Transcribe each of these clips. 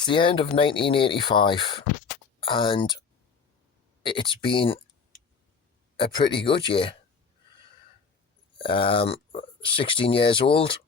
It's the end of 1985, and it's been a pretty good year. 16 years old,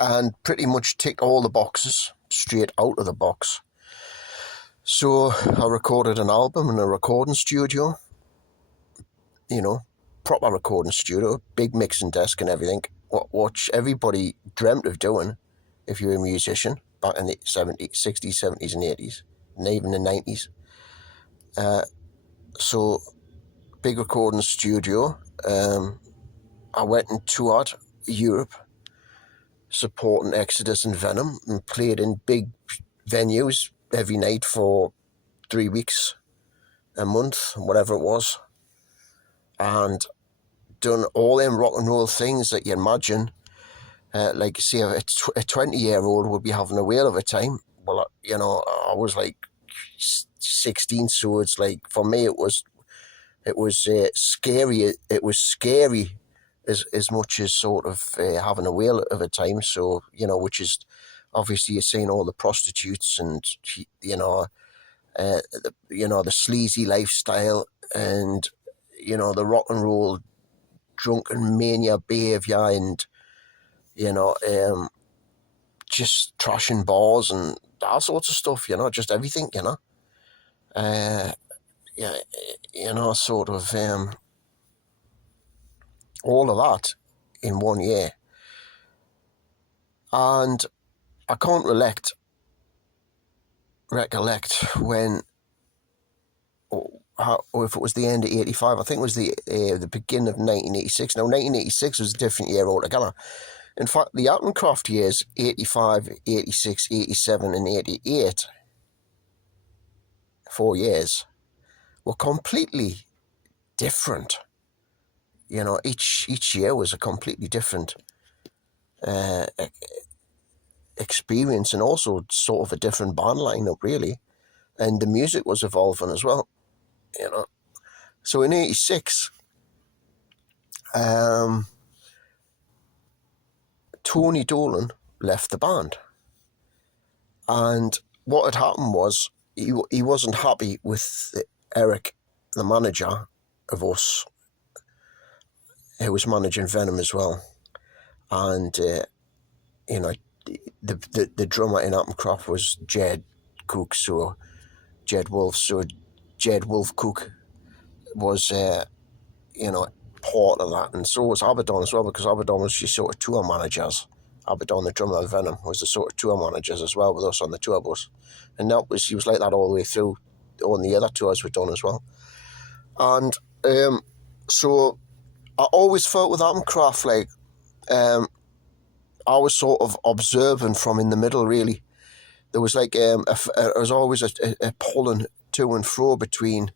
and pretty much ticked all the boxes straight out of the box. So I recorded an album in a recording studio, proper recording studio, big mixing desk and everything, what everybody dreamt of doing if you were a musician back in the 70s, 60s, 70s and 80s, and even the 90s. So big recording studio. I went and toured Europe supporting Exodus and Venom, and played in big venues every night for 3 weeks, a month, whatever it was, and done all them rock and roll things that you imagine. Like, say, a 20-year-old would be having a whale of a time. Well, I was like 16, so it's like, for me, it was scary. It was scary as much as sort of having a whale of a time. So, which is obviously you're seeing all the prostitutes and, the sleazy lifestyle and, the rock and roll drunken mania behavior and, just trashing bars and all sorts of stuff, just everything, sort of all of that in 1 year. And I can't recollect when, or if it was the end of 85. I think it was the beginning of 1986. Now, 1986 was a different year altogether. In fact, the Atomkraft years, 85, 86, 87 and 88, 4 years, were completely different. Each year was a completely different experience, and also sort of a different band lineup, really. And the music was evolving as well, So in 86, Tony Dolan left the band. And what had happened was he wasn't happy with Eric, the manager of us, who was managing Venom as well. And, the drummer in Atomkraft was Jed Cook, so Jed Wolf. So Jed Wolf Cook was, part of that. And so was Abaddon as well, because Abaddon was just sort of tour managers. Abaddon, the drummer of Venom, was the sort of tour managers as well with us on the tour bus. And he was like that all the way through on the other tours we've done as well. And so I always felt with Atomkraft, like, I was sort of observing from in the middle, really. There was like, there was always a pulling to and fro between,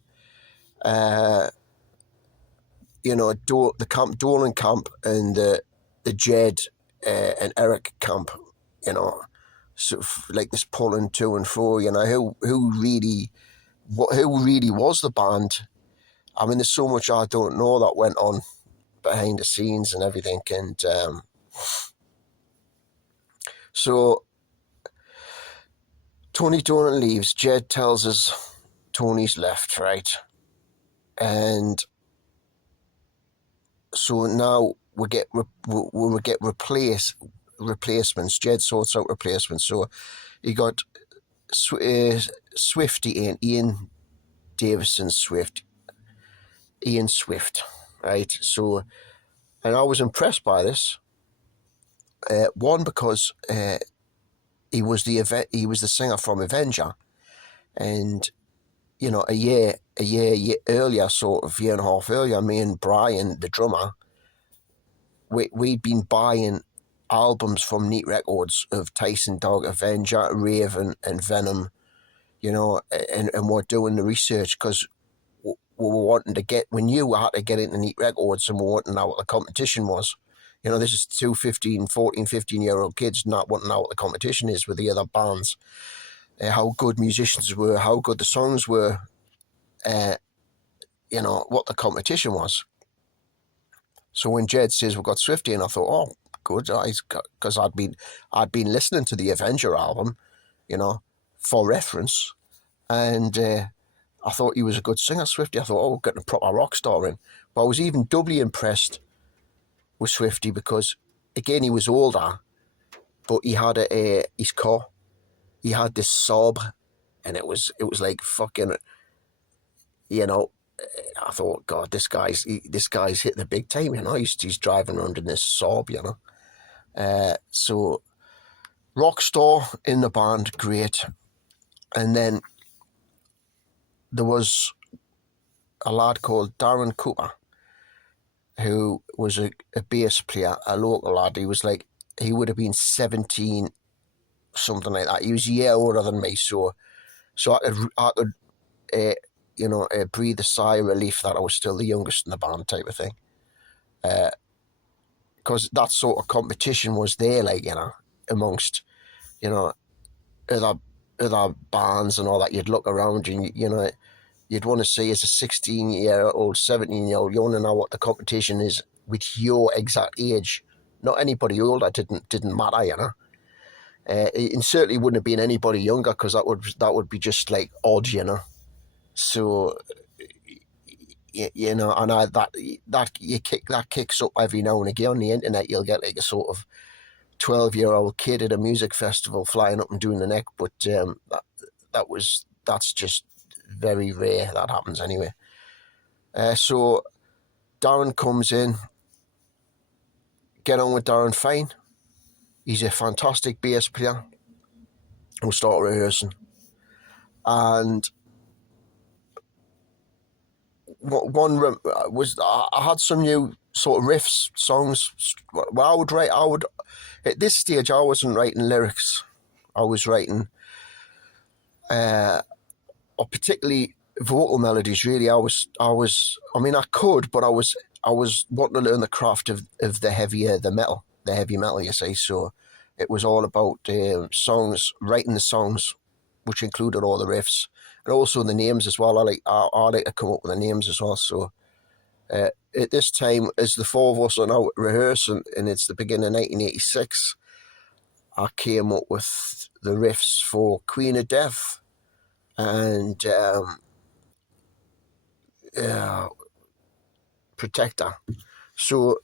the Dolan camp and the Jed and Eric camp, sort of like this pulling to and fro, who really was the band. I mean, there's so much I don't know that went on behind the scenes and everything, and so Tony Dolan leaves. Jed tells us Tony's left, right? And so now we get replacements. Jed sorts out replacements. So he got Swifty and Ian Davison Swift. Ian Swift, right? So, and I was impressed by this. One, because he was the singer from Avenger, and a year earlier, sort of year and a half earlier, me and Brian, the drummer, we'd been buying albums from Neat Records of Tyson Dog, Avenger, Raven, and Venom, and we're doing the research because we were wanting to get. We knew we had to get into Neat Records, and we wanted to know what the competition was. This is 14, 15-year-old kids not wanting to know what the competition is with the other bands, how good musicians were, how good the songs were, what the competition was. So when Jed says we've got Swifty, and I thought, oh, good, because I'd been listening to the Avenger album, for reference. And I thought he was a good singer, Swifty. I thought, oh, we're getting a proper rock star in. But I was even doubly impressed with Swifty because, again, he was older, but he had his car. He had this Saab, and it was like fucking, you know. I thought, God, this guy's hit the big time. You know, he's driving around in this Saab. You know, so rockstar in the band, great. And then there was a lad called Darren Cooper, who was a bass player, a local lad. He was like, he would have been 17, something like that. He was a year older than me, so I could breathe a sigh of relief that I was still the youngest in the band, type of thing. Because that sort of competition was there, like, you know, amongst, you know, other bands and all that. You'd look around and, you know, you'd want to see as a 16-year-old, 17-year-old, you want to know what the competition is with your exact age. Not anybody older didn't matter, you know. It certainly wouldn't have been anybody younger, because that would be just like odd, you know. So, you know, and that kicks up every now and again on the internet. You'll get like a sort of 12-year-old kid at a music festival flying up and doing the neck, but that's just very rare. That happens anyway. So Darren comes in. Get on with Darren fine. He's a fantastic bass player. We'll start rehearsing. And one was, I had some new sort of riffs, songs. Well, I would at this stage, I wasn't writing lyrics. I was writing, or particularly vocal melodies. Really, I mean, I could, but I was wanting to learn the craft of the heavy metal, you see. So it was all about songs, writing the songs, which included all the riffs and also the names as well. I like to come up with the names as well. So at this time, as the four of us are now rehearsing, and it's the beginning of 1986, I came up with the riffs for Queen of Death and Protector. So,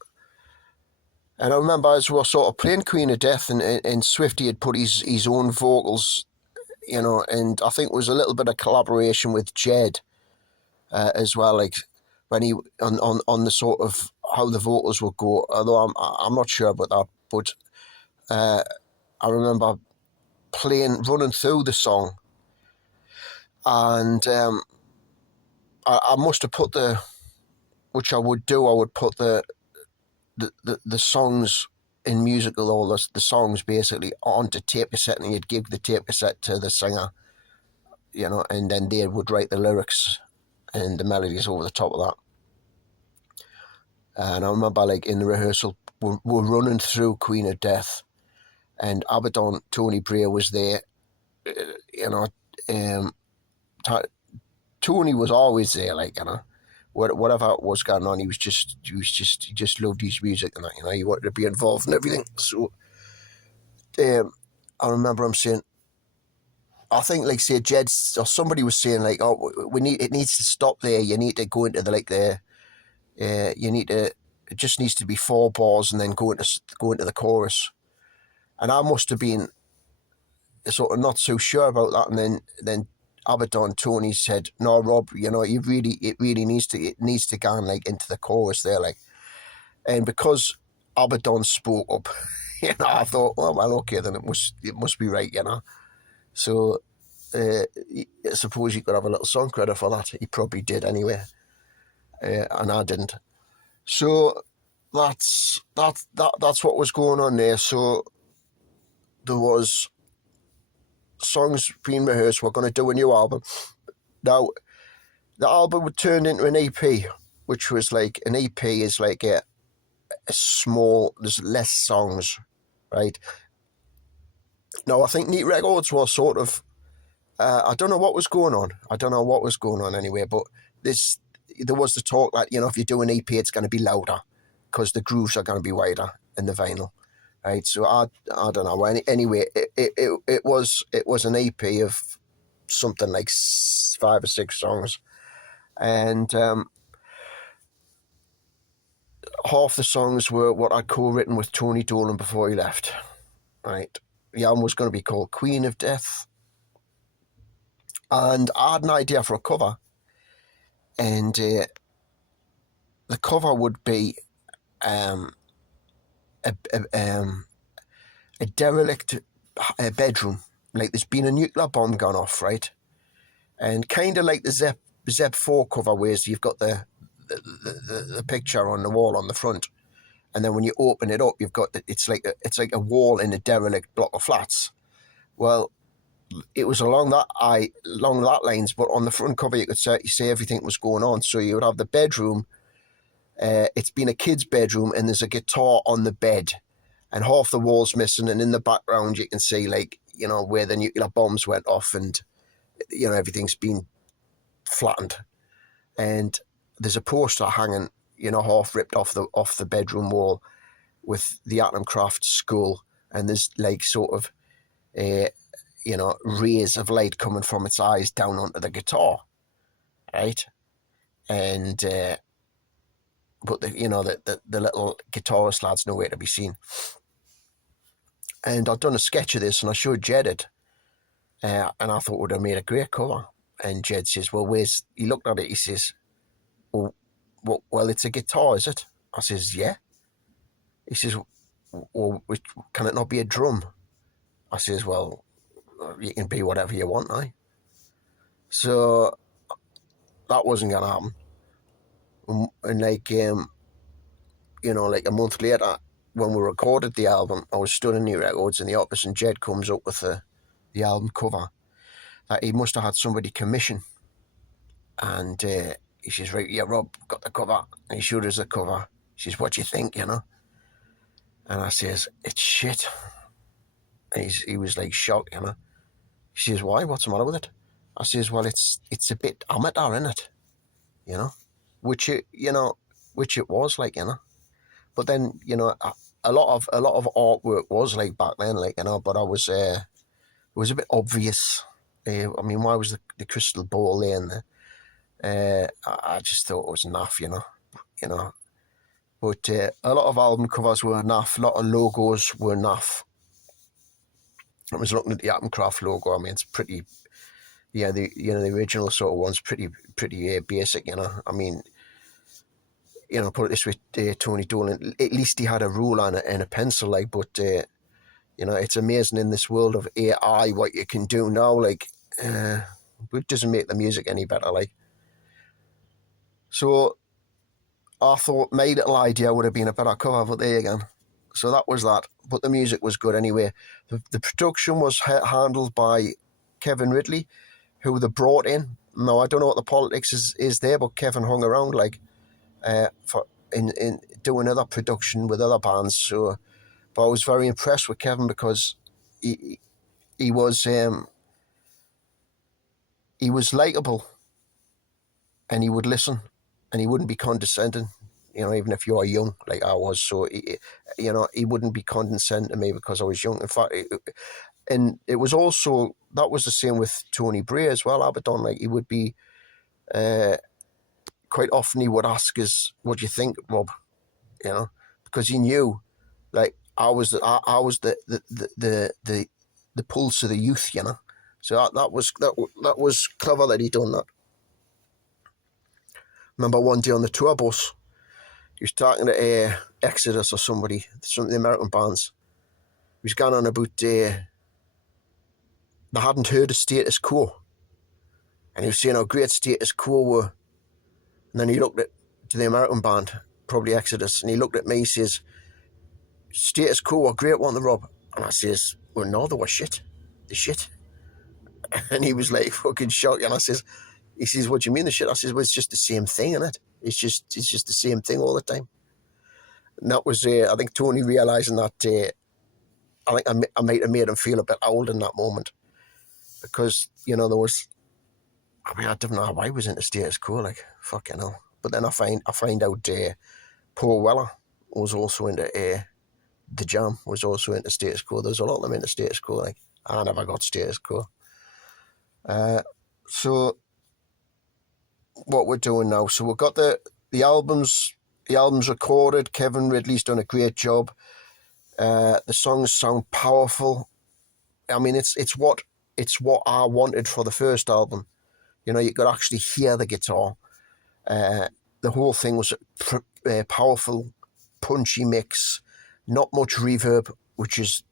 and I remember as we were sort of playing Queen of Death, and Swifty had put his own vocals, you know, and I think it was a little bit of collaboration with Jed as well, like when he on the sort of how the vocals would go. Although I'm not sure about that, but I remember running through the song, and I must have put which I would do. I would put the songs in musical, all the songs basically onto tape cassette, and you'd give the tape cassette to the singer, you know, and then they would write the lyrics and the melodies over the top of that. And I remember, like, in the rehearsal, we're running through Queen of Death, and Abaddon, Tony Bray was there, you know. Tony was always there, like, you know. Whatever was going on, he just loved his music and that, you know. He wanted to be involved in everything. So I remember him saying, I think, like, say Jed or somebody was saying, like, oh, it needs to stop there. You need to go into it just needs to be 4 bars and then go into the chorus. And I must have been sort of not so sure about that. And then Abaddon, Tony said, no, Rob, you know, it really needs to go on, like, into the chorus there, like. And because Abaddon spoke up, you know, I thought, oh, well, okay, then it must be right, you know. So I suppose you could have a little song credit for that. He probably did anyway, and I didn't. So that's what was going on there. So there was songs being rehearsed. We're going to do a new album. Now, the album would turn into an EP, which was like, an EP is like a small, there's less songs, right? Now, I think Neat Records was sort of, I don't know what was going on anyway, but there was the talk that, you know, if you do an EP, it's going to be louder because the grooves are going to be wider in the vinyl. right? So I don't know. Anyway, it was an EP of something like 5 or 6 songs, and half the songs were what I'd co-written with Tony Dolan before he left, right? The album was going to be called Queen of Death, and I had an idea for a cover, and the cover would be a, derelict bedroom, like there's been a nuclear bomb gone off, right? And kind of like the Zep 4 cover, where you've got the picture on the wall on the front, and then when you open it up, you've got it's like a wall in a derelict block of flats. Well, it was along that lines, but on the front cover you could say everything was going on. So you would have the bedroom. It's been a kid's bedroom, and there's a guitar on the bed, and half the wall's missing, and in the background you can see, like, you know, where the nuclear bombs went off, and you know, everything's been flattened, and there's a poster hanging, you know, half ripped off the bedroom wall with the Atomkraft skull, and there's like sort of you know, rays of light coming from its eyes down onto the guitar, right? And but the little guitarist lad's nowhere to be seen. And I'd done a sketch of this, and I showed Jed it, and I thought it would have made a great cover. And Jed says, well, where's... He looked at it, he says, well, it's a guitar, is it? I says, yeah. He says, well, can it not be a drum? I says, well, you can be whatever you want, aye. So that wasn't going to happen. And like, you know, like a month later, when we recorded the album, I was stood in New Records in the office, and Jed comes up with the album cover that he must have had somebody commission. And he says, right, yeah, Rob, got the cover. And he showed us the cover. He says, what do you think, you know? And I says, it's shit. And he was like shocked, you know. He says, why? What's the matter with it? I says, well, it's a bit amateur, isn't it? You know, which it was, like, you know. But then, you know, a lot of artwork was like back then, like, you know. But I was it was a bit obvious. I mean, why was the crystal ball there? And I just thought it was naff, you know. But a lot of album covers were naff. A lot of logos were naff. I was looking at the Atomkraft logo. I mean, it's pretty. Yeah, the original sort of one's pretty basic, you know. I mean, you know, put it this way, Tony Dolan, at least he had a rule on it and a pencil, like. But you know, it's amazing in this world of AI what you can do now. Like, it doesn't make the music any better, like. So I thought my little idea would have been a better cover, but there you go. So that was that. But the music was good anyway. The production was handled by Kevin Ridley, who they brought in. Now, I don't know what the politics is there, but Kevin hung around, like, for in doing other production with other bands. So, but I was very impressed with Kevin, because he was likeable, and he would listen, and he wouldn't be condescending, you know, even if you are young like I was. So you know, he wouldn't be condescending to me because I was young. In fact, and it was also, that was the same with Tony Bray as well, Abaddon. Like, he would be quite often he would ask us, what do you think, Rob? You know, because he knew, like, I was the pulse of the youth, you know. So that was clever that he done that. Remember one day on the tour bus, he was talking to Exodus or somebody, some of the American bands. He was going on about they hadn't heard of Status Quo, and he was saying how great Status Quo were. And then he looked to the American band, probably Exodus, and he looked at me. He says, Status Quo were great, weren't they, Rob? And I says, well, no, they were shit. The shit. And he was like fucking shocked. And he says, what do you mean the shit? I says, well, it's just the same thing, isn't it? It's just the same thing all the time. And that was, I think, Tony realising that, I think I might have made him feel a bit old in that moment. Because, you know, there was, I mean, I didn't know why I was into Status Quo, like, fucking hell. But then I find out Paul Weller was also into The Jam was also into Status Quo. There's a lot of them into Status Quo. Like, I never got Status Quo. So what we're doing now, so we've got the albums recorded. Kevin Ridley's done a great job. The songs sound powerful. I mean, it's what I wanted for the first album. You know, you could actually hear the guitar. The whole thing was a powerful, punchy mix. Not much reverb, which is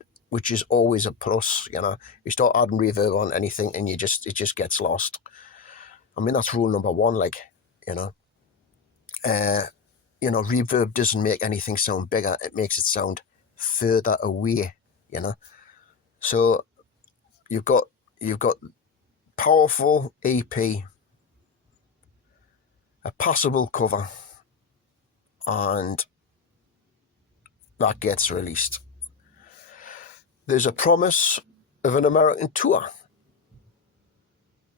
always a plus. You know, you start adding reverb on anything, and it just gets lost. I mean, that's rule number one. Like, you know, reverb doesn't make anything sound bigger. It makes it sound further away. You know, so you've got powerful EP, a passable cover, and that gets released. There's a promise of an American tour.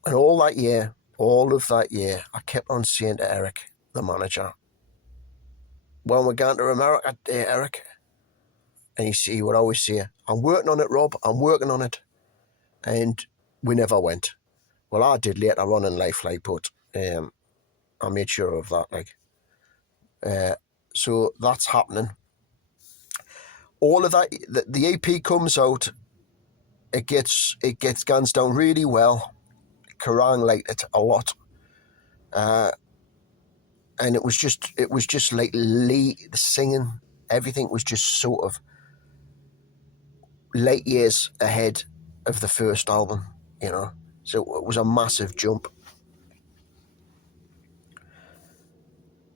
And all of that year, I kept on saying to Eric, the manager, when we're going to America, Eric, and he would always say, I'm working on it, Rob, I'm working on it. And we never went. Well, I did later on in life, like, but I made sure of that, like. So that's happening. All of that, the EP comes out, it gets guns down really well. Kerrang liked it a lot. And it was just like Lee, the singing, everything was just sort of light years ahead of the first album, you know. So it was a massive jump.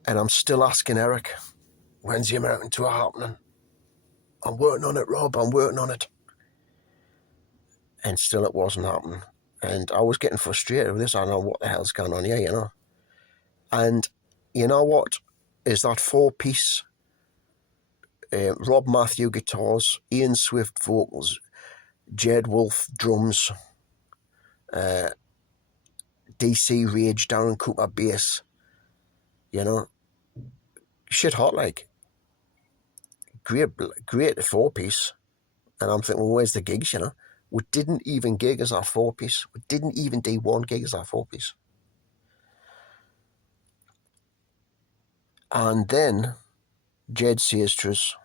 And I'm still asking Eric, when's the American tour happening? I'm working on it, Rob, I'm working on it. And still it wasn't happening. And I was getting frustrated with this. I don't know what the hell's going on here, you know. And you know what? Is that 4-piece, Rob Mathew guitars, Ian Swift vocals, Jed Wolf drums, DC Rage, Darren Cooper bass, you know, shit hot, like, great 4-piece. And I'm thinking, well, where's the gigs, you know? We didn't even gig as our 4-piece. We didn't even do one gig as our 4-piece. And then Jed says to us,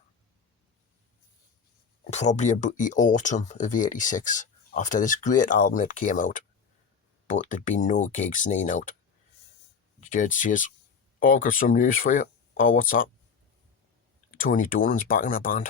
probably about the autumn of '86, after this great album that came out, but there'd been no gigs named out. Jed says, oh, I've got some news for you. Oh, what's that? Tony Dolan's back in the band.